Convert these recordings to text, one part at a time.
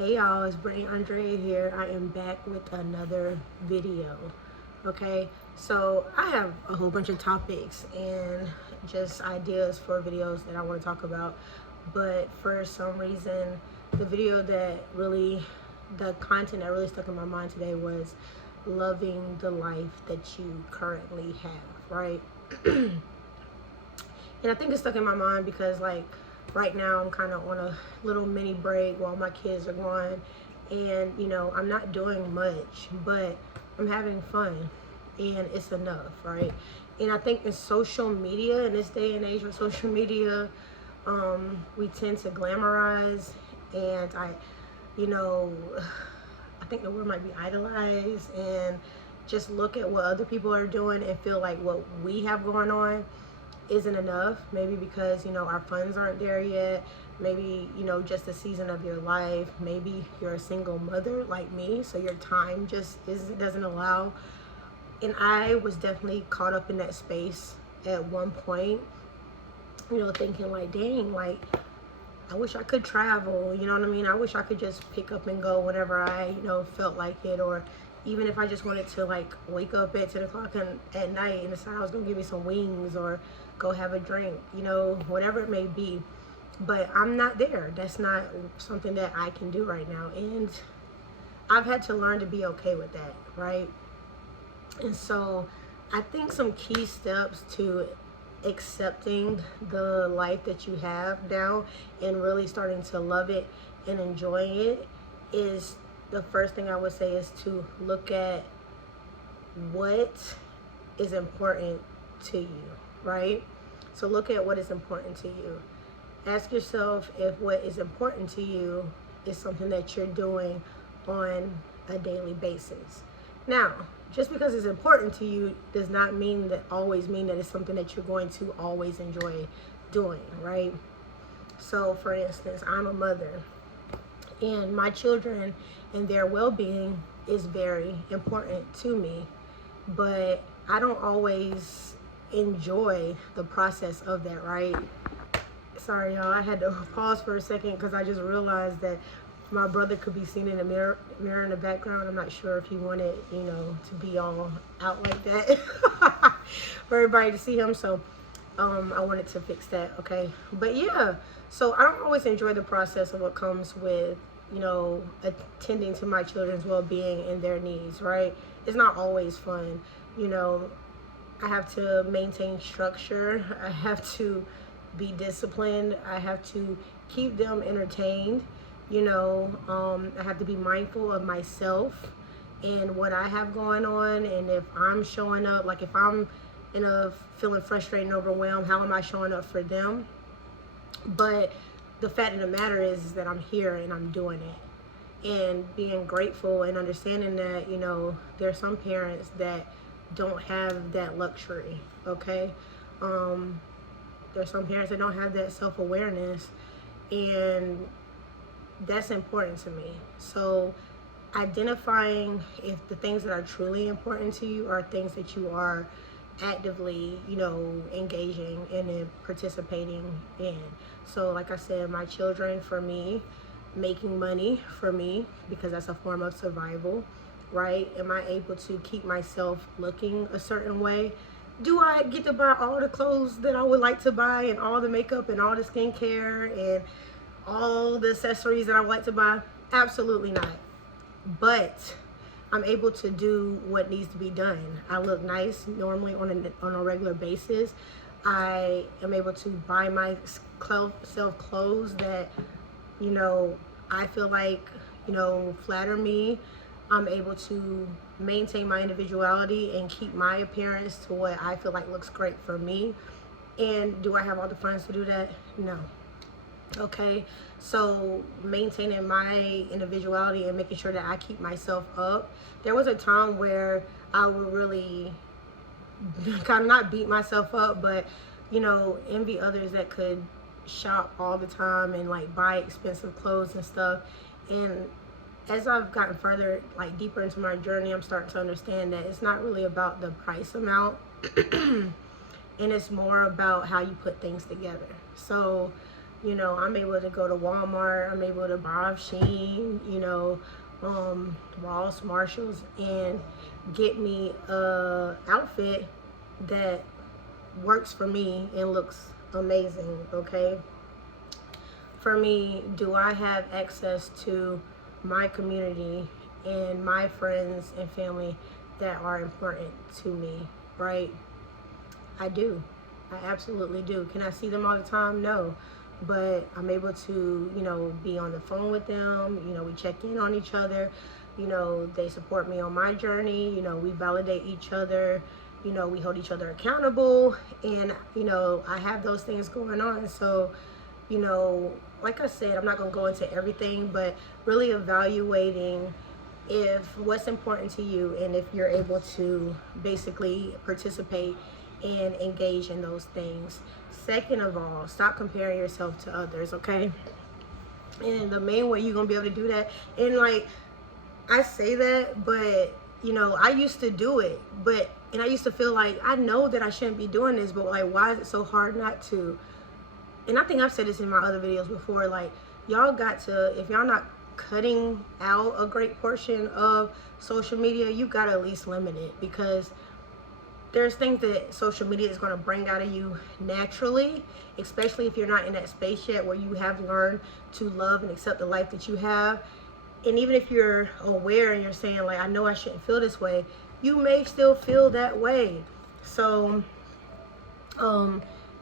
Hey y'all, it's Brittany Andrea here. I am back with another video. Okay, so I have a whole bunch of topics and just ideas for videos that I want to talk about. But for some reason, the content that really stuck in my mind today was loving the life that you currently have, right? And I think it's stuck in my mind because, like, right now I'm kind of on a little mini break while my kids are gone. And, I'm not doing much, but I'm having fun. And it's enough, right? And I think in social media, in this day and age with social media, we tend to glamorize. And you know, I think the word might be idolize and just look at what other people are doing and feel like what we have going on isn't enough. Maybe because our funds aren't there yet. Maybe just the season of your life. Maybe you're a single mother like me, so your time just doesn't allow. And I was definitely caught up in that space at one point, thinking like, dang, like, I wish I could travel, you know what I mean? I wish I could just pick up and go whenever I felt like it. Or even if I just wanted to, like, wake up at 10 o'clock at night and decide I was gonna give me some wings or go have a drink, whatever it may be. But I'm not there. That's not something that I can do right now. And I've had to learn to be okay with that, right? And so I think some key steps to accepting the life that you have now and really starting to love it and enjoying it is, the first thing I would say is to look at what is important to you, right? So look at what is important to you. Ask yourself if what is important to you is something that you're doing on a daily basis. Now, just because it's important to you does not always mean that it's something that you're going to always enjoy doing, right? So, for instance, I'm a mother, and my children and their well-being is very important to me, but I don't always enjoy the process of that, right? Sorry, y'all, I had to pause for a second because I just realized that my brother could be seen in the mirror in the background. I'm not sure if he wanted, to be all out like that for everybody to see him. So I wanted to fix that, okay? But yeah, so I don't always enjoy the process of what comes with, attending to my children's well-being and their needs, right? It's not always fun. I have to maintain structure. I have to be disciplined. I have to keep them entertained. I have to be mindful of myself and what I have going on. And if I'm showing up, like if I'm feeling frustrated and overwhelmed, how am I showing up for them? But the fact of the matter is that I'm here and I'm doing it. And being grateful and understanding that, there are some parents that don't have that luxury, okay? There are some parents that don't have that self-awareness, and that's important to me. So identifying if the things that are truly important to you are things that you are actively, engaging and participating in. So like I said, my children, for me, making money for me, because that's a form of survival, right? Am I able to keep myself looking a certain way? Do I get to buy all the clothes that I would like to buy and all the makeup and all the skincare and all the accessories that I would like to buy? Absolutely not. But I'm able to do what needs to be done. I look nice normally on a regular basis. I am able to buy myself clothes that, I feel like, flatter me. I'm able to maintain my individuality and keep my appearance to what I feel like looks great for me. And do I have all the funds to do that? No. Okay, so maintaining my individuality and making sure that I keep myself up. There was a time where I would really kind of not beat myself up, but envy others that could shop all the time and like buy expensive clothes and stuff. And as I've gotten further, like deeper into my journey, I'm starting to understand that it's not really about the price amount and it's more about how you put things together. So You know, I'm able to go to Walmart, I'm able to buy off Shein, you know, Ross, Marshalls, and get me a outfit that works for me and looks amazing, okay? For me, do I have access to my community and my friends and family that are important to me, right? I do. I absolutely do. Can I see them all the time? No. But I'm able to, you know, be on the phone with them. You know, we check in on each other. You know, they support me on my journey. You know, we validate each other. You know, we hold each other accountable. And, you know, I have those things going on. So, you know, like I said, I'm not going to go into everything, but really evaluating if what's important to you and if you're able to basically participate and engage in those things. Second of all, stop comparing yourself to others, okay? And the main way you're going to be able to do that, and like I say that, but you know, I used to do it, and I used to feel like I know that I shouldn't be doing this, but like, why is it so hard not to? And I think I've said this in my other videos before, like, y'all got to, if y'all not cutting out a great portion of social media, you got to at least limit it, because there's things that social media is going to bring out of you naturally, especially if you're not in that space yet where you have learned to love and accept the life that you have. And even if you're aware and you're saying, like, I know I shouldn't feel this way, you may still feel that way. So,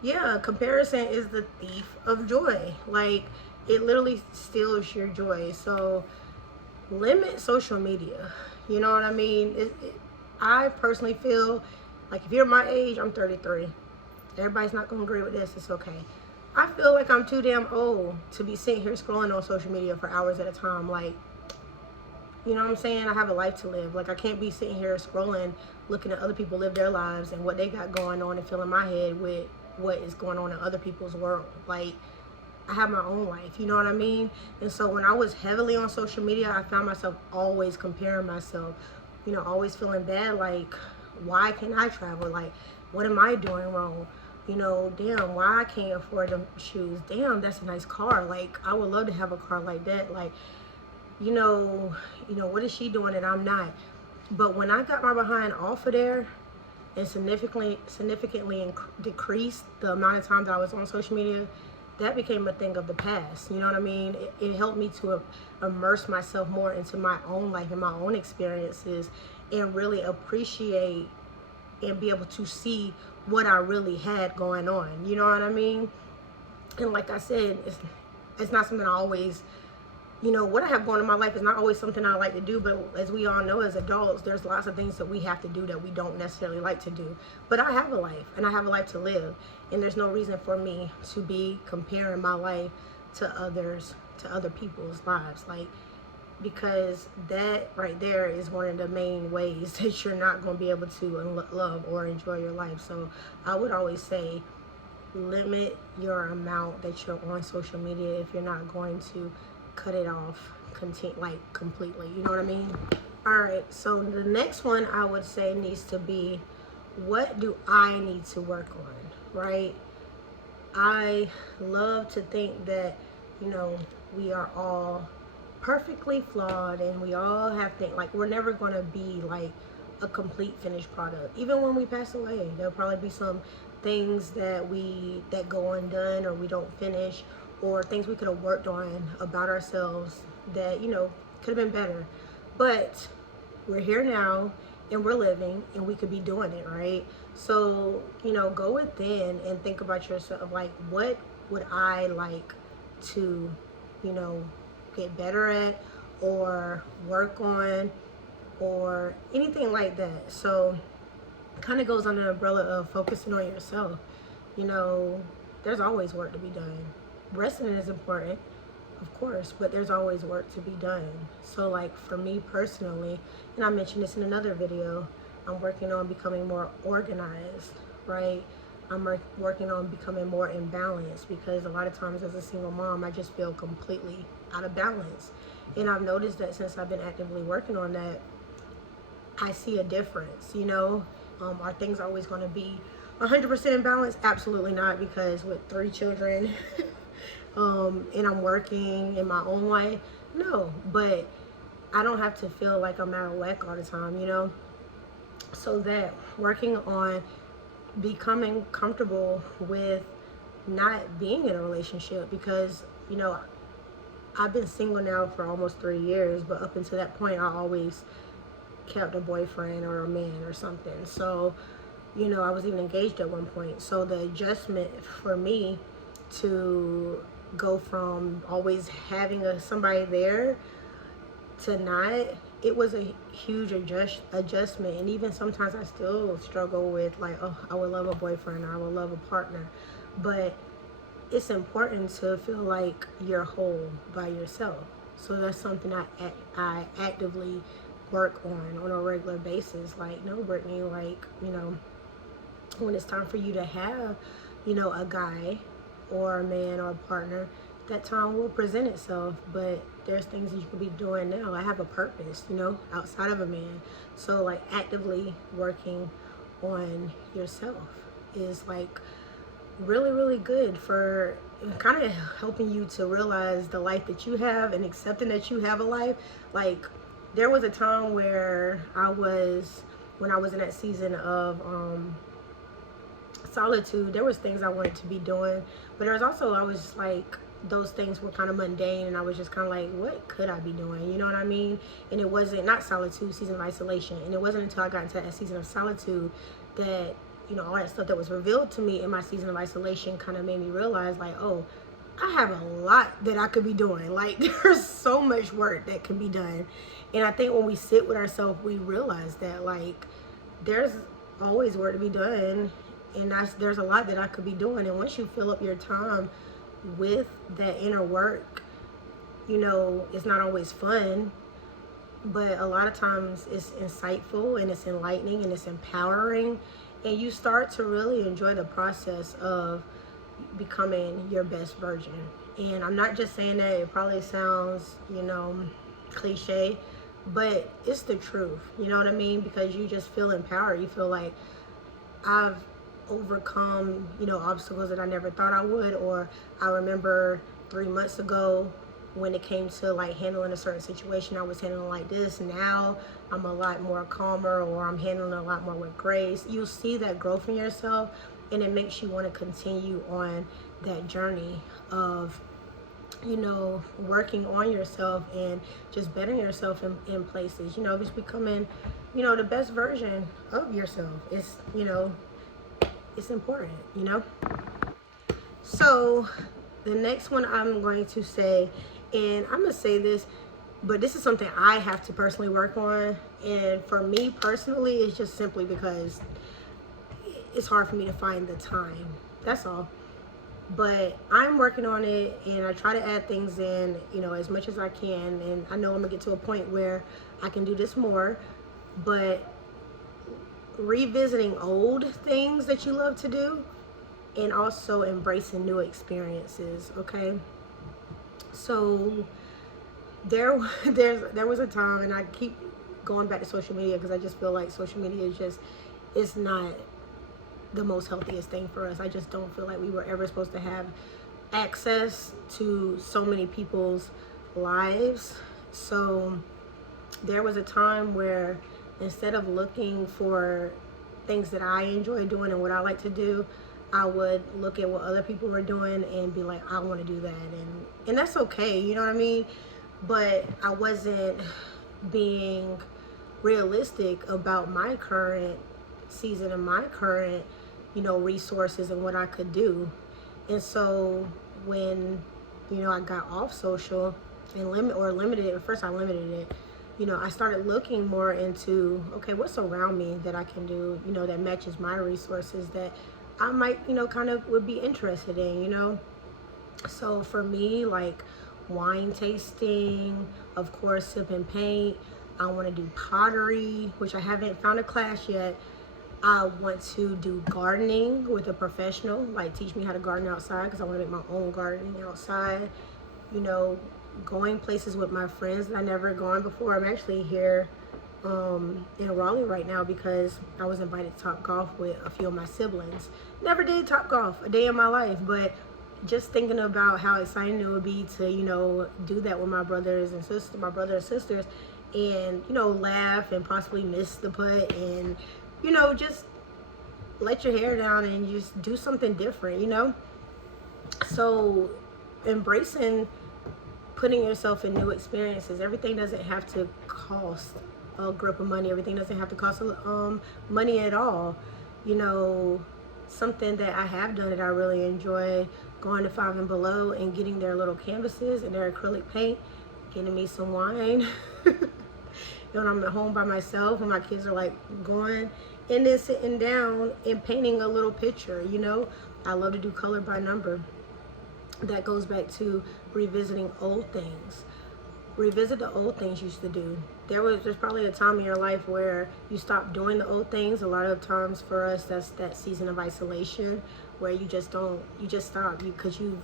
yeah, comparison is the thief of joy. Like, it literally steals your joy. So, limit social media. You know what I mean? I personally feel like if you're my age, I'm 33. Everybody's not going to agree with this. It's okay. I feel like I'm too damn old to be sitting here scrolling on social media for hours at a time. Like, you know what I'm saying? I have a life to live. Like, I can't be sitting here scrolling, looking at other people live their lives and what they got going on and filling my head with what is going on in other people's world. Like, I have my own life, you know what I mean? And so when I was heavily on social media, I found myself always comparing myself, you know, always feeling bad, like, why can't I travel? Like, what am I doing wrong? You know, damn, why I can't afford them shoes? Damn, that's a nice car. Like, I would love to have a car like that. Like, you know, what is she doing that I'm not? But when I got my behind off of there and significantly decreased the amount of times I was on social media, that became a thing of the past. You know what I mean? It helped me to immerse myself more into my own life and my own experiences and really appreciate and be able to see what I really had going on. You know what I mean? And like I said, it's not something I always, you know, what I have going in my life is not always something I like to do, but as we all know as adults, there's lots of things that we have to do that we don't necessarily like to do. But I have a life, and I have a life to live, and there's no reason for me to be comparing my life to others, to other people's lives. Like, because that right there is one of the main ways that you're not going to be able to love or enjoy your life. So I would always say, limit your amount that you're on social media if you're not going to cut it off completely. You know what I mean? All right, so the next one I would say needs to be, what do I need to work on, right? I love to think that, you know, we are all perfectly flawed and we all have things, like, we're never going to be like a complete finished product. Even when we pass away, there'll probably be some things that go undone or we don't finish, or things we could have worked on about ourselves that, you know, could have been better. But we're here now and we're living and we could be doing it, right? So, you know, go within and think about yourself, like, what would I like to, you know, get better at or work on or anything like that. So kind of goes under the umbrella of focusing on yourself. You know, there's always work to be done. Resting is important, of course, but there's always work to be done. So like for me personally, and I mentioned this in another video, I'm working on becoming more organized, right? I'm working on becoming more in balance, because a lot of times as a single mom, I just feel completely out of balance. And I've noticed that since I've been actively working on that, I see a difference, you know? Are things always going to be 100% in balance? Absolutely not, because with 3 children, and I'm working in my own way. No, but I don't have to feel like I'm out of whack all the time, you know? So that working on becoming comfortable with not being in a relationship, because, you know, I've been single now for almost 3 years, but up until that point, I always kept a boyfriend or a man or something. So, you know, I was even engaged at one point. So the adjustment for me to go from always having somebody there to not, it was a huge adjustment. And even sometimes I still struggle with like, oh, I would love a boyfriend, or I would love a partner. But it's important to feel like you're whole by yourself. So that's something I actively work on a regular basis. Like, no, Brittany, like, you know, when it's time for you to have, you know, a guy or a man or a partner, that time will present itself. But there's things that you can be doing now. I have a purpose, you know, outside of a man. So like actively working on yourself is like really, really good for kind of helping you to realize the life that you have and accepting that you have a life. Like, there was a time where when I was in that season of solitude, there was things I wanted to be doing, but there was also, I was like, those things were kind of mundane, and I was just kind of like, what could I be doing? You know what I mean? And it wasn't, not solitude, season of isolation. And it wasn't until I got into that season of solitude that, you know, all that stuff that was revealed to me in my season of isolation kind of made me realize, like, oh, I have a lot that I could be doing. Like, there's so much work that can be done. And I think when we sit with ourselves, we realize that, like, there's always work to be done. And there's a lot that I could be doing. And once you fill up your time with that inner work, you know, it's not always fun, but a lot of times it's insightful and it's enlightening and it's empowering. And you start to really enjoy the process of becoming your best version. And I'm not just saying that, it probably sounds, you know, cliche, but it's the truth. You know what I mean? Because you just feel empowered. You feel like, I've overcome, you know, obstacles that I never thought I would. Or I remember 3 months ago when it came to like handling a certain situation, I was handling like this. Now I'm a lot more calmer, or I'm handling a lot more with grace. You'll see that growth in yourself, and it makes you want to continue on that journey of, you know, working on yourself and just bettering yourself in places, you know, just becoming, you know, the best version of yourself. It's, you know, it's important, you know. So the next one I'm going to say, and I'm going to say this, but this is something I have to personally work on. And for me personally, it's just simply because it's hard for me to find the time. That's all. But I'm working on it, and I try to add things in, you know, as much as I can. And I know I'm going to get to a point where I can do this more. But revisiting old things that you love to do, and also embracing new experiences, okay? So there was a time, and I keep going back to social media because I just feel like social media is just, it's not the most healthiest thing for us. I just don't feel like we were ever supposed to have access to so many people's lives. So there was a time where instead of looking for things that I enjoy doing and what I like to do, I would look at what other people were doing and be like, I want to do that. And that's okay, you know what I mean? But I wasn't being realistic about my current season and my current, you know, resources and what I could do. And so when, you know, I got off social and limited it, at first I limited it, you know, I started looking more into, okay, what's around me that I can do, you know, that matches my resources that I might, you know, kind of would be interested in, you know. So for me, like wine tasting, of course, sip and paint. I want to do pottery, which I haven't found a class yet. I want to do gardening with a professional, like teach me how to garden outside, because I want to make my own gardening outside. You know, going places with my friends that I never gone before. I'm actually here in Raleigh right now because I was invited to Top Golf with a few of my siblings. Never did Top Golf a day in my life, but just thinking about how exciting it would be to, do that with my brother and sisters, and, laugh and possibly miss the putt, and, just let your hair down and just do something different. So embracing putting yourself in new experiences. Everything doesn't have to cost a grip of money. Everything doesn't have to cost money at all. Something that I have done that I really enjoy, going to Five and Below and getting their little canvases and their acrylic paint, getting me some wine. When I'm at home by myself and my kids are like going, and then sitting down and painting a little picture. I love to do color by number. That goes back to revisiting old things. Revisit the old things you used to do. There's probably a time in your life where you stopped doing the old things. A lot of times for us, that's that season of isolation where you just stop, because you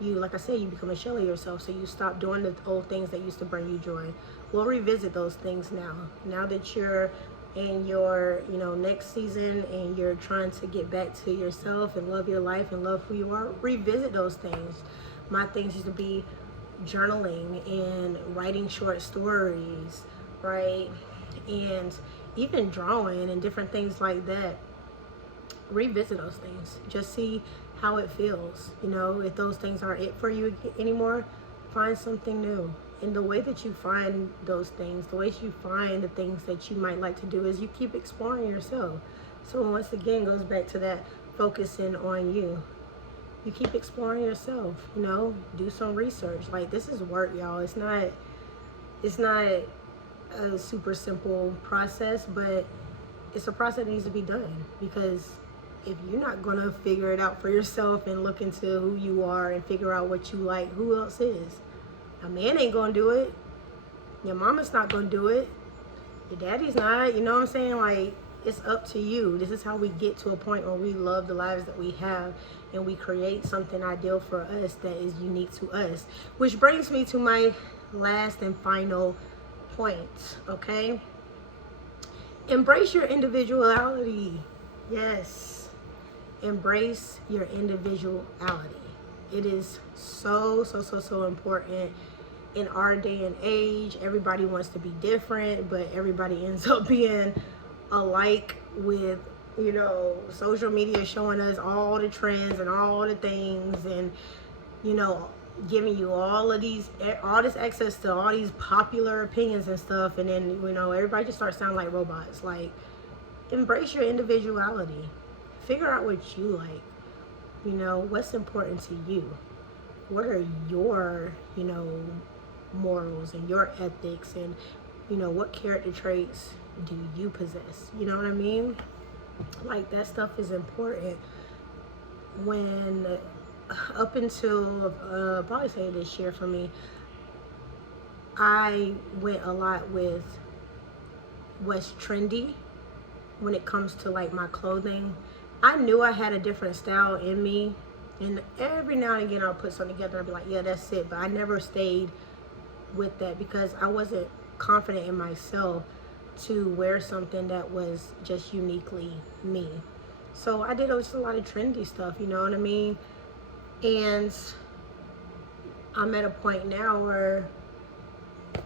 like I said, you become a shell of yourself, so you stop doing the old things that used to bring you joy. We'll revisit those things now that you're in your next season and you're trying to get back to yourself and love your life and love who you are. Revisit those things. My things used to be journaling and writing short stories, right? And even drawing and different things like that. Revisit those things. Just see how it feels. If those things aren't it for you anymore, find something new. And the way that you find those things, the way you find the things that you might like to do, is you keep exploring yourself. So once again, goes back to that focusing on you. You keep exploring yourself, do some research. Like, this is work, y'all. It's not a super simple process, but it's a process that needs to be done, because if you're not going to figure it out for yourself and look into who you are and figure out what you like, who else is? A man ain't going to do it. Your mama's not going to do it. Your daddy's not. You know what I'm saying? Like, it's up to you. This is how we get to a point where we love the lives that we have and we create something ideal for us that is unique to us. Which brings me to my last and final point, okay? Embrace your individuality. Yes. Embrace your individuality. It is so important in our day and age. Everybody wants to be different, but everybody ends up being alike, with social media showing us all the trends and all the things, and giving you all this access to all these popular opinions and stuff, and then everybody just starts sounding like robots. Like, embrace your individuality. Figure out what you like. What's important to you. What are your morals and your ethics, and what character traits do you possess? You know what I mean? Like, that stuff is important. When up until probably say this year for me, I went a lot with what's trendy when it comes to like my clothing. I knew I had a different style in me, and every now and again I'll put something together and I'll be like, yeah, that's it. But I never stayed with that because I wasn't confident in myself to wear something that was just uniquely me. So I did just a lot of trendy stuff, you know what I mean? And I'm at a point now where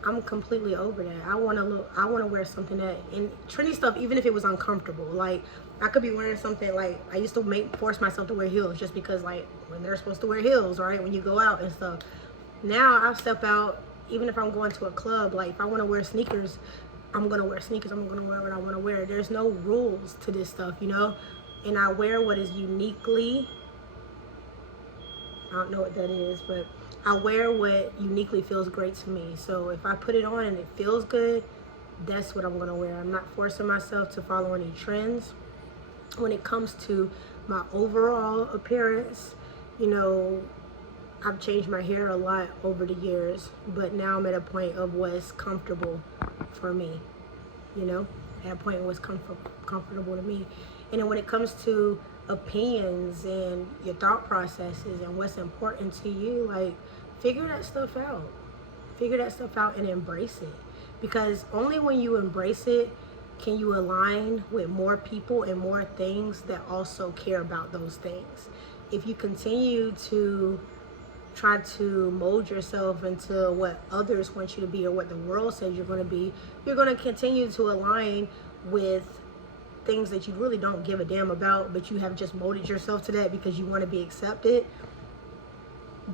I'm completely over that. I want to wear something that, in trendy stuff, even if it was uncomfortable. Like, I could be wearing something, like, I used to force myself to wear heels just because, like, when they're supposed to wear heels, right? When you go out and stuff. Now I step out, even if I'm going to a club, like, if I want to wear sneakers, I'm going to wear sneakers. I'm going to wear what I want to wear. There's no rules to this stuff, you know? And I wear what is uniquely, I don't know what that is, but I wear what uniquely feels great to me. So if I put it on and it feels good, that's what I'm going to wear. I'm not forcing myself to follow any trends. When it comes to my overall appearance, you know, I've changed my hair a lot over the years, but now I'm at a point of what's comfortable for me, you know, at a point where what's comfortable to me. And then when it comes to opinions and your thought processes and what's important to you, like, figure that stuff out. Figure that stuff out and embrace it. Because only when you embrace it can you align with more people and more things that also care about those things. if you continue to try to mold yourself into what others want you to be or what the world says you're going to be, you're going to continue to align with things that you really don't give a damn about, but you have just molded yourself to that because you want to be accepted.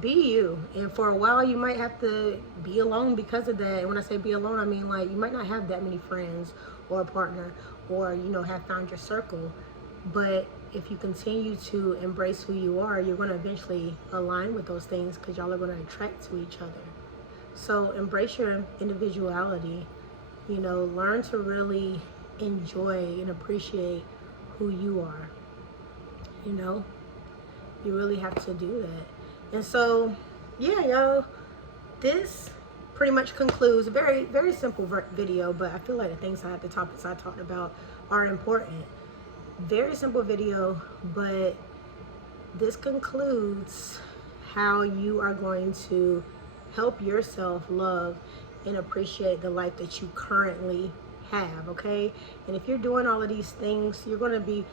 Be you. And for a while you might have to be alone because of that. And when I say be alone, I mean like you might not have that many friends or a partner, or have found your circle. But if you continue to embrace who you are, you're going to eventually align with those things because y'all are going to attract to each other. So embrace your individuality. Learn to really enjoy and appreciate who you are. You really have to do that. And so, yeah, y'all, this pretty much concludes a very, very simple video, but I feel like the topics I talked about are important. Very simple video, but this concludes how you are going to help yourself love and appreciate the life that you currently have, okay? And if you're doing all of these things, you're going to be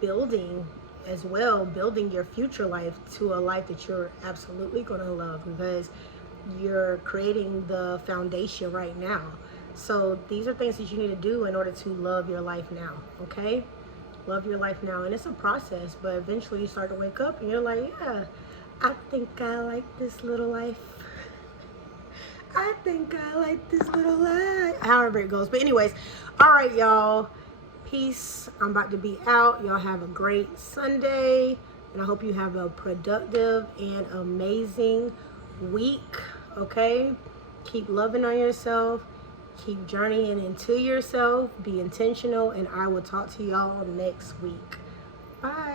building your future life to a life that you're absolutely going to love, because you're creating the foundation right now. So these are things that you need to do in order to love your life now, okay? Love your life now. And it's a process, but eventually you start to wake up and you're like, yeah, I think I like this little life. I think I like this little life. However it goes. But anyways, all right, y'all. Peace. I'm about to be out. Y'all have a great Sunday. And I hope you have a productive and amazing week. Okay? Keep loving on yourself. Keep journeying into yourself. Be intentional. And I will talk to y'all next week. Bye.